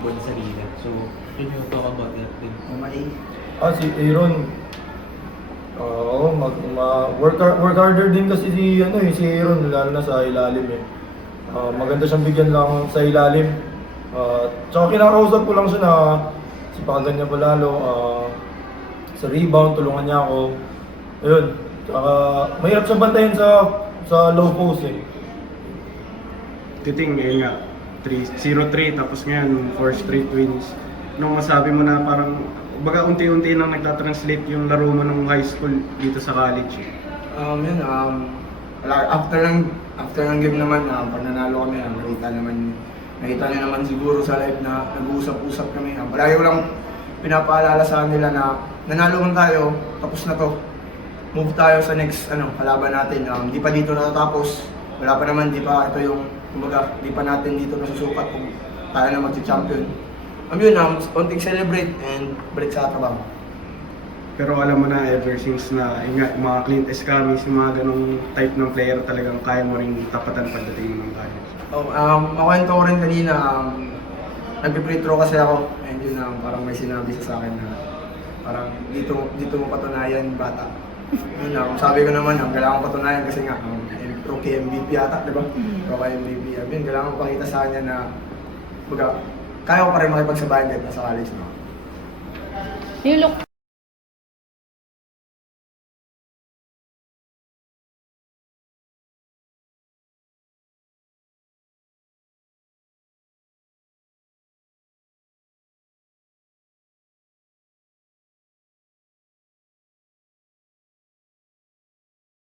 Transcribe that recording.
sa liga. So, can you talk about that din? Si Aaron. Oo, work harder din kasi si Aaron, lalo na sa ilalim eh. Maganda siyang bigyan lang sa ilalim. Tsaka kinakausap ko lang siya na sipagan niya pa lalo. Sa rebound, tulungan niya ako. Ayun. Tsaka mahirap siya bantayan sa low post eh. Titing, ngayon nga, 0-3 tapos ngayon 4 straight wins. Anong masabi mo na parang, baga unti-unti nang nagtatranslate yung laro mo nung high school dito sa college? After ng game naman, pag nanalo kami, nakita niyo naman siguro sa live na nag-uusap-usap kami. Palagi ko lang pinapaalala sa kanila na nanalo man tayo, tapos na to. Move tayo sa next kalaban natin. Di pa dito natatapos. Wala pa naman, di pa ito yung, kumbaga, di pa natin dito nasusukat kung tayo na mag-champion. Konting celebrate and balik sa trabaho. Pero alam mo na ever since na yung mga Clint Escamis, yung mga ganong type ng player talagang kaya mo rin tapatan pagdating mo ng college. Makwento ko rin kanina, nagpe-free throw kasi ako and yun parang may sinabi sa akin na parang dito mo patunayan bata. Yun sabi ko naman, kailangan ko patunayan kasi nga rookie MVP ata, di ba? Rookie MVP. Yun, kailangan ko pakita sa kanya na kaya ko pa rin makipagsabayan kahit nasa college na. Yung look